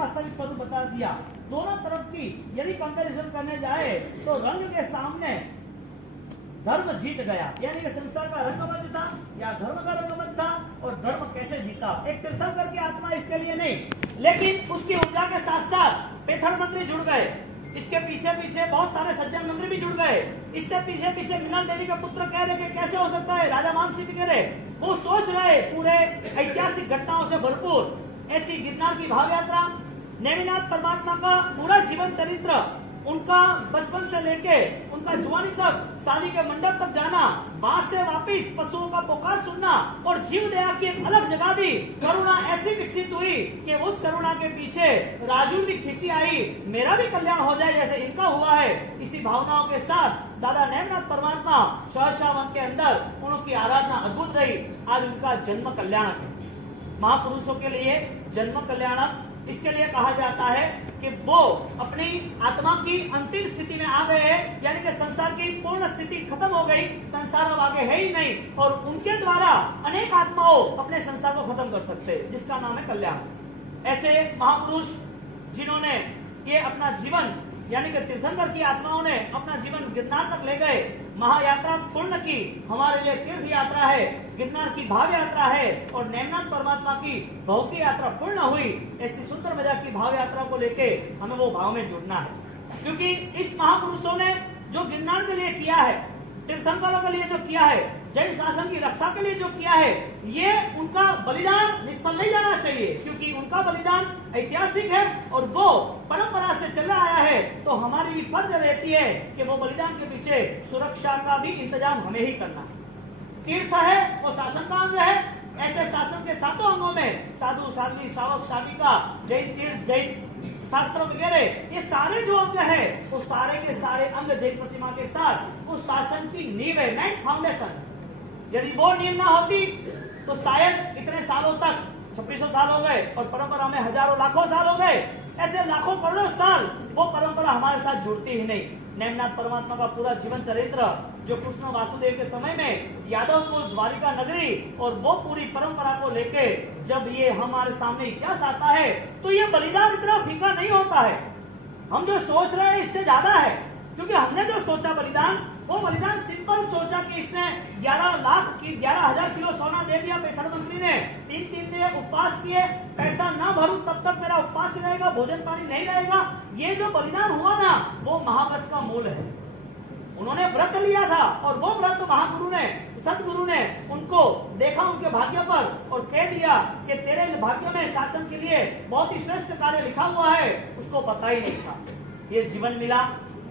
वास्तविक स्वरूप बता दिया। दोनों तरफ की यदि कंपैरिजन करने जाए तो रंग के सामने धर्म जीत गया, यानी कि संसार का रंगमंच था या धर्म का रंगमंच था, और धर्म कैसे जीता। एक तीर्थंकर की आत्मा इसके लिए नहीं, लेकिन उसकी ऊर्जा के साथ साथ पेथर मंत्री जुड़ गए, इसके पीछे पीछे बहुत सारे सज्जन मंत्री भी जुड़ गए, इससे पीछे पीछे मिलन देवी का पुत्र कह रहे कि कैसे हो सकता है, राजा मानसी भी कह रहे, वो सोच रहे पूरे ऐतिहासिक घटनाओं से भरपूर ऐसी गिरनार की भाव यात्रा, नेमिनाथ परमात्मा का पूरा जीवन चरित्र, उनका बचपन से लेके उनका जुआनी तक, शादी के मंडप तक जाना, वहां से वापिस पशुओं का पुकार सुनना, और जीव दया की एक अलग जगह दी, करुणा ऐसी विकसित हुई कि उस करुणा के पीछे राजू भी खींची आई, मेरा भी कल्याण हो जाए जैसे इनका हुआ है। इसी भावनाओं के साथ दादा नेमिनाथ परमात्मा सहर्षा वन के अंदर उनकी आराधना अद्भुत रही। आज उनका जन्म कल्याणक है, महापुरुषों के लिए जन्म कल्याणक इसके लिए कहा जाता है कि वो अपनी आत्मा की अंतिम स्थिति में आ गए हैं, यानी कि संसार की पूर्ण स्थिति खत्म हो गई, संसार अब आगे है ही नहीं, और उनके द्वारा अनेक आत्माओं अपने संसार को खत्म कर सकते हैं, जिसका नाम है कल्याण। ऐसे महापुरुष जिन्होंने ये अपना जीवन, यानी कि तीर्थंकर की आत्माओं ने अपना जीवन गिरनार तक ले गए, महायात्रा पूर्ण की, हमारे लिए तीर्थ यात्रा है, गिरनार की भाव यात्रा है, और नेमिनाथ परमात्मा की भौतिक यात्रा पूर्ण हुई। ऐसी सुंदर मजा की भाव यात्रा को लेके हमें वो भाव में जुड़ना है, क्योंकि इस महापुरुषों ने जो गिरनार के लिए किया है, तीर्थंकरों के लिए जो किया है, जैन शासन की रक्षा के लिए जो किया है, ये उनका बलिदान निष्फल नहीं जाना चाहिए, क्योंकि उनका बलिदान ऐतिहासिक है और वो परंपरा से चला आया है। तो हमारी भी फर्ज रहती है कि वो बलिदान के पीछे सुरक्षा का भी इंतजाम हमें ही करना है। तीर्थ है वो शासन का अंग है, ऐसे शासन के सातों अंगों में साधु साध्वी शावक शाविका जैन तीर्थ जैन शास्त्र वगैरह ये सारे जो अंग है, वो सारे के सारे अंग जैन प्रतिमा के साथ उस शासन की नींव है, मेन फाउंडेशन। यदि वो नींव ना होती तो शायद इतने सालों तक 2600 साल हो गए और परंपरा में हजारों लाखों साल हो गए, ऐसे लाखों करोड़ों साल वो परंपरा हमारे साथ जुड़ती ही नहीं। नेमिनाथ परमात्मा का पूरा जीवन चरित्र जो कृष्ण वासुदेव के समय में यादवपुर द्वारिका नगरी और वो पूरी परंपरा को लेके जब ये हमारे सामने इतिहास आता है तो ये बलिदान इतना फीका नहीं होता है। हम जो सोच रहे हैं इससे ज्यादा है, क्योंकि हमने जो सोचा बलिदान, वो बलिदान सिंपल सोचा कि इसने 11,000 किलो सोना दे दिया पेथर मंत्री ने, 3 दिन उपवास किए, पैसा ना भरूं तब तक मेरा उपवास ही रहेगा, भोजन पानी नहीं रहेगा। ये जो बलिदान हुआ ना, वो महाव्रत का मूल है। उन्होंने व्रत लिया था और वो व्रत महागुरु ने, सतगुरु ने उनको देखा उनके भाग्य पर और कह दिया कि तेरे भाग्य में शासन के लिए बहुत ही श्रेष्ठ कार्य लिखा हुआ है। उसको पता ही नहीं था। ये जीवन मिला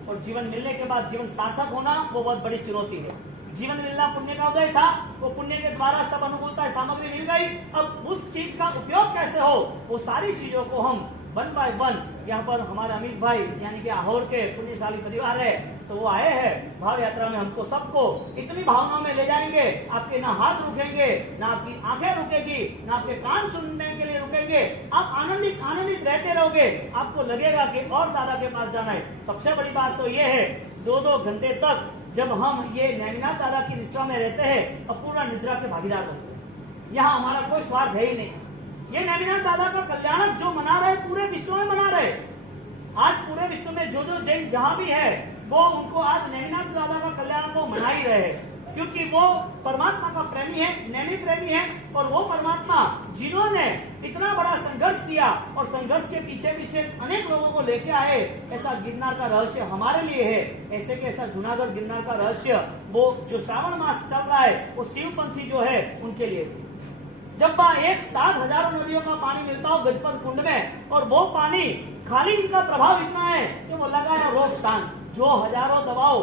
और जीवन मिलने के बाद जीवन सार्थक होना वो बहुत बड़ी चुनौती है। जीवन मिलना पुण्य का उदय था, वो पुण्य के द्वारा सब अनुकूलता सामग्री मिल गई। अब उस चीज का उपयोग कैसे हो, वो सारी चीजों को हम 1 बाय 1 यहाँ पर हमारे अमित भाई यानी कि आहोर के पुण्यशाली परिवार है, तो वो आए हैं भाव यात्रा में हमको सबको इतनी भावनाओं में ले जाएंगे, आपके ना हाथ रुकेंगे, ना आपकी आंखें रुकेगी, ना आपके कान सुनने के लिए रुकेंगे। आप आनंदित रहते रहोगे, आपको लगेगा कि और दादा के पास जाना है। सबसे बड़ी बात तो ये है, 2-2 घंटे तक जब हम ये नेमिनाथ दादा की निष्ठा में रहते हैं, अपूर्ण निद्रा के भागीदार होते हैं। यहाँ हमारा कोई स्वार्थ है ही नहीं। ये नेमिनाथ दादा का कल्याणक जो मना रहे, पूरे विश्व में मना रहे। आज पूरे विश्व में जो जैन जहां भी है, वो उनको आज नेमिनाथ दादा का कल्याण को मना ही रहे, क्योंकि वो परमात्मा का प्रेमी है, नेमी प्रेमी है। और वो परमात्मा जिन्होंने इतना बड़ा संघर्ष किया और संघर्ष के पीछे पीछे अनेक लोगों को लेके आए, ऐसा गिरनार का रहस्य हमारे लिए है। ऐसे के ऐसा जूनागढ़ गिरनार का रहस्य, वो जो श्रावण मास चल रहा है, वो शिवपंथी जो है उनके लिए। जब एक साथ हजारों नदियों का पानी मिलता हो गजपत कुंड में, और वो पानी खाली इनका प्रभाव इतना है कि वो लगा ना रोग शांत। जो हजारों दवाओं,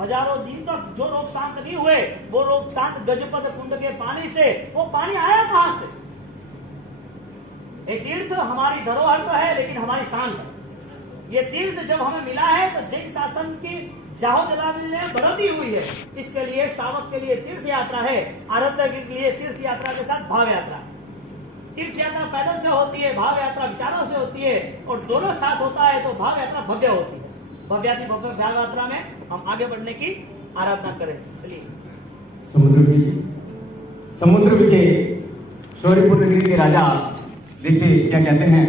हजारों दिन तक जो रोग शांत नहीं हुए, वो रोग शांत गजपत कुंड के पानी से। वो पानी आया कहां से? ये तीर्थ हमारी धरोहर तो है, लेकिन हमारी शान है। ये तीर्थ जब हमें मिला है तो जैन शासन की जाहो जलाने में बढ़ोतरी हुई है। इसके लिए शावक के लिए तीर्थ यात्रा है, आराध्य के लिए तीर्थ यात्रा के साथ भाव यात्रा। तीर्थ यात्रा पैदल से होती है, भाव यात्रा विचारों से होती है, और दोनों साथ होता है तो भाव यात्रा भव्य होती है। भव्याति भव्य भाव यात्रा में हम आगे बढ़ने की आराधना करें। चलिए। समुद्र के शौर्यपुर नगरी के राजा देखिए क्या कहते हैं।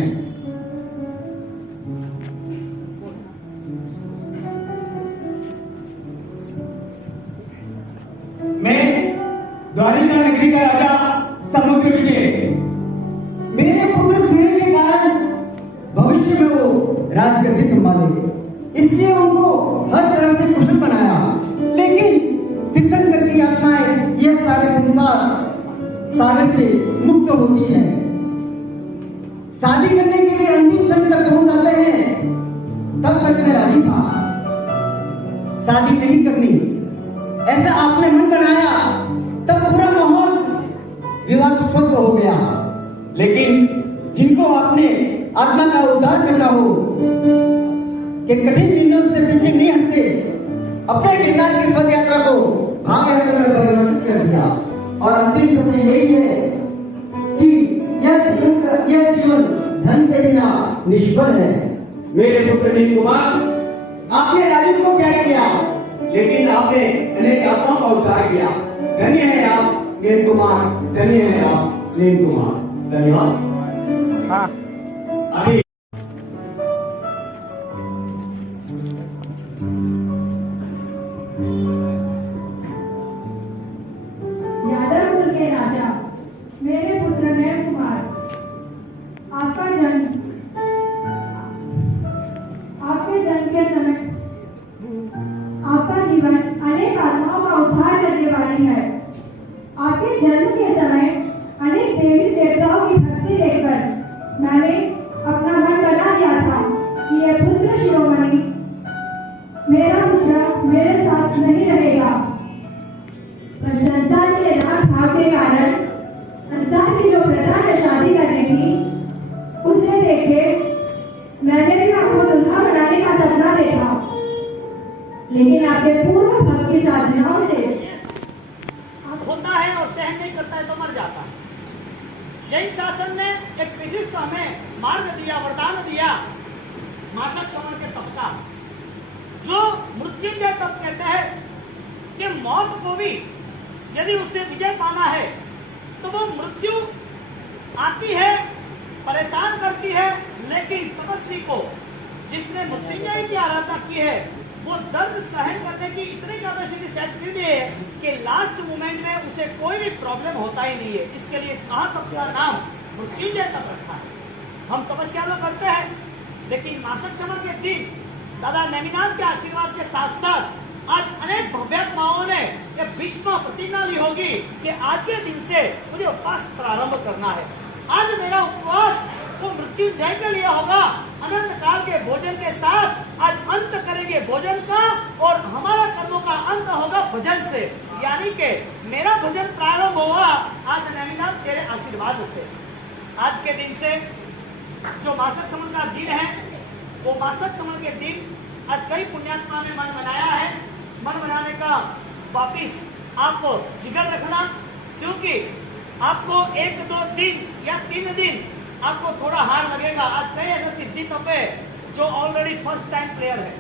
भविष्य में वो राजगद्दी संभालेंगे। इसलिए उनको हर तरह से कुशल बनाया। लेकिन तीर्थंकर की आत्माएं यह सारे संसार सागर से मुक्त होती है। शादी करने के लिए अंतिम क्षण तक पहुंच जाते हैं, तब तक मैं राजी था शादी नहीं करनी, ऐसा आपने मन बनाया, तब पूरा माहौल विवादास्पद हो गया। लेकिन जिनको आपने आत्मा का उद्धार करना हो कि कठिन दिनों से पीछे नहीं हटते, अपने गिरनार की पद यात्रा को भाव यात्रा में परिवर्तित कर दिया। और अंतिम समय यही है कि यह जीवन धन के बिना निष्फल है। मेरे पुत्र नील कुमार, आपने राजू को क्या किया, लेकिन आपने अनेक आत्माओं का उद्धार किया। धन्य है आप नील कुमार, धन्य है आप नील कुमार। धन्यवाद। हाँ अभी यादव कुल के राजा मेरे पुत्र नैन कुमार, आपके जन्म के समय आपका जीवन अनेक आत्माओं का उद्धार करने वाली है। आपके जन्म के समय अनेक देवी देवताओं की भक्ति देखकर मैंने अपना मन बना लिया था कि यह पुत्र शिरोमणि मेरा पुत्र मेरे साथ नहीं रहेगा। पर संसार के राग भाव के कारण संसार की जो प्रथा में शादी करनी थी, उसे देखे मैंने भी आपको दुल्हा बनाने का सपना देखा। लेकिन आपके पूर्ण भक्ति साधनाओं से होता है और सहन नहीं करता है तो मर जाता है। जैन शासन ने एक विशिष्ट हमें मार्ग दिया, वरदान दिया, मासक श्रवण के तप का, जो मृत्युंजय तप कहते हैं कि मौत को भी यदि उससे विजय पाना है तो वो मृत्यु आती है, परेशान करती है, लेकिन तपस्वी को जिसने मृत्युंजय की आराधना की है वो दर्द सहन करने की इतनी कैपेसिटी सेट कर दी है कि लास्ट मोमेंट में उसे कोई भी प्रॉब्लम होता ही नहीं है। इसके लिए इस महातप का नाम मृत्युंजय तप रखा है। हम तपस्या तो करते हैं, लेकिन मासक श्रवण के दिन दादा नेमिनाथ के आशीर्वाद के साथ साथ आज अनेक भव्यात्माओं ने यह भीष्म प्रतिज्ञा ली होगी कि आज के दिन से मुझे उपवास प्रारंभ करना है। आज मेरा उपवास वो मृत्युंजय के लिए होगा। अनंत काल के भोजन के साथ आज अंत करेंगे भोजन का, और हमारा कर्मों का अंत होगा भजन से। यानी कि मेरा भजन प्रारंभ हुआ आज नेमिनाथ तेरे आशीर्वाद से। आज के दिन से जो मासक श्रवण का दिन है, वो मासक श्रवण के दिन आज कई पुण्यात्मा ने मन बनाया है। मन बनाने का वापिस आप जिगर रखना, क्योंकि आपको 1, 2 दिन या 3 दिन आपको थोड़ा हार लगेगा। आज कई ऐसे सिद्धि तपे जो ऑलरेडी फर्स्ट टाइम प्लेयर है,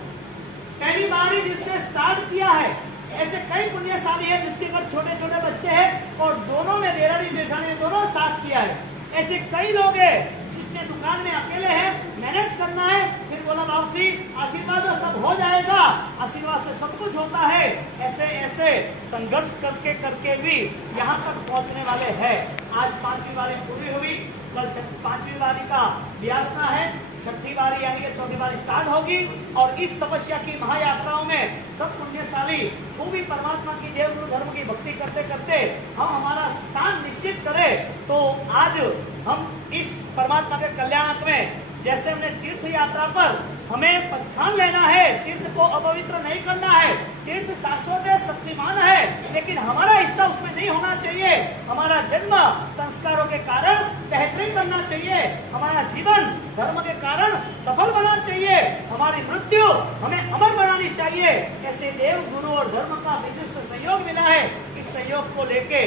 पहली बार ही जिसने स्टार्ट किया है। ऐसे कई पुण्यशाली है जिसके घर छोटे छोटे बच्चे हैं और दोनों ने देरानी जेठानी दोनों साथ किया है। ऐसे कई लोग हैं जिसने दुकान में अकेले हैं, मैनेज करना है, फिर बोला बाबूजी आशीर्वाद सब हो जाएगा, आशीर्वाद से सब कुछ होता है। ऐसे ऐसे संघर्ष करके करके भी यहाँ तक पहुँचने वाले हैं। आज 5वीं बारी पूरी हुई, कल 5वीं बारी का व्यासना है, 6ठी बारी यानी कि 4थी बारी स्टार्ट होगी। और इस तपस्या की महायात्राओं में सब पुण्यशाली वो भी परमात्मा की देव गुरु धर्म की भक्ति करते करते हम हमारा स्थान निश्चित करें। तो आज हम इस परमात्मा के कल्याण में, जैसे हमने तीर्थ यात्रा पर हमें पचखान लेना है, तीर्थ को अपवित्र नहीं करना है, तीर्थ शाश्वत है, सच्चिमान है, लेकिन हमारा हिस्सा उसमें नहीं होना चाहिए। हमारा जन्म संस्कारों के कारण बेहतरीन बनना चाहिए, हमारा जीवन धर्म के कारण सफल बनना चाहिए, हमारी मृत्यु हमें अमर बनानी चाहिए। ऐसे देव गुरु और धर्म का विशिष्ट सहयोग मिला है। इस सहयोग को लेके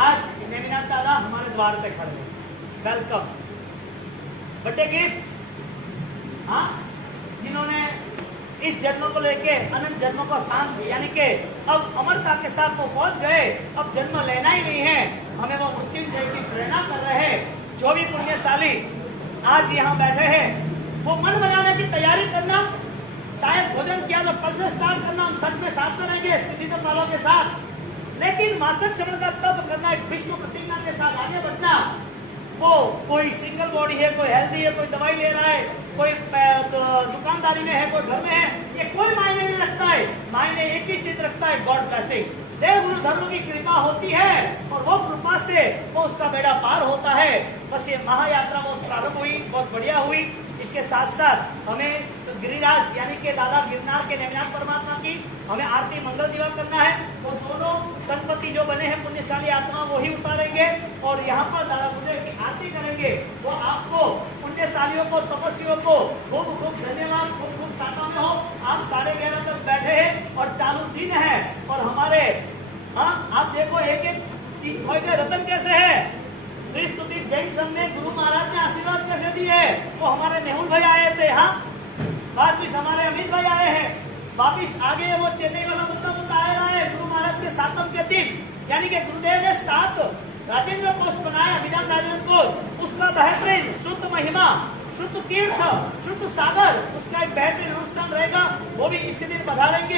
आज नेमिनाथ दादा हमारे द्वार पे खड़े हैं। वेलकम, बट ए गिफ्ट, हाँ, जिन्होंने इस जन्म को लेके अनंत जन्मों का शांत, यानी कि अब अमरता के साथ वो पहुंच गए, अब जन्म लेना ही नहीं है, हमें वो मृत्युंजय की प्रेरणा कर रहे हैं। जो भी पुण्यशाली आज यहाँ बैठे हैं वो मन बनाने की तैयारी करना, शायद भोजन किया तो कल से स्टार्ट करना, हम छठ में साथ करेंगे सिद्धि पालों के साथ, लेकिन मासक श्रवण का तप करना, एक विष्णु प्रतिज्ञा के साथ आगे बढ़ना। वो कोई सिंगल बॉडी है, कोई हेल्दी है, कोई दवाई ले रहा है, कोई दुकानदारी में है, कोई घर में है, ये कोई मायने नहीं रखता है। मायने एक ही चीज रखता है, गॉड ब्लेसिंग। देव गुरु धर्म की कृपा होती है और वो कृपा से वो उसका बेड़ा पार होता है। बस ये महायात्रा बहुत प्रारंभ हुई, बहुत बढ़िया हुई। इसके साथ साथ हमें गिरिराज यानी कि दादा गिरनार के नेमिनाथ परमात्मा की हमें आरती मंगल दिवा करना है। तो दोनों गणपति जो बने हैं पुण्यशाली आत्मा वो ही उतारेंगे और यहाँ पर दादा गुरुदेव की आरती करेंगे। वो आपको पुण्यशालियों को, तपस्वियों को खूब खूब धन्यवाद, खूब खूब साथा में हो। आप 11:30 तक बैठे हैं और चालू दिन है और हमारे आप देखो एक एक खोए गए रतन कैसे है। स्तुति जैन संघ में गुरु महाराज ने आशीर्वाद कैसे दिए है। वो हमारे मेहुल भाई आए थे, वापिस हमारे अमित भाई आए हैं, वापिस आगे वो चेन्नई वाला मुद्दा आया है। गुरु महाराज के 7वें के दिन यानी कि गुरुदेव ने 7 राजेंद्र कोष बनाया, विधान राजेंद्र कोष, उसका बेहतरीन शुद्ध महिमा, शुद्ध तीर्थ, शुद्ध सागर, उसका एक बेहतरीन अनुष्ठान रहेगा। वो भी इसी दिन पधारेंगे।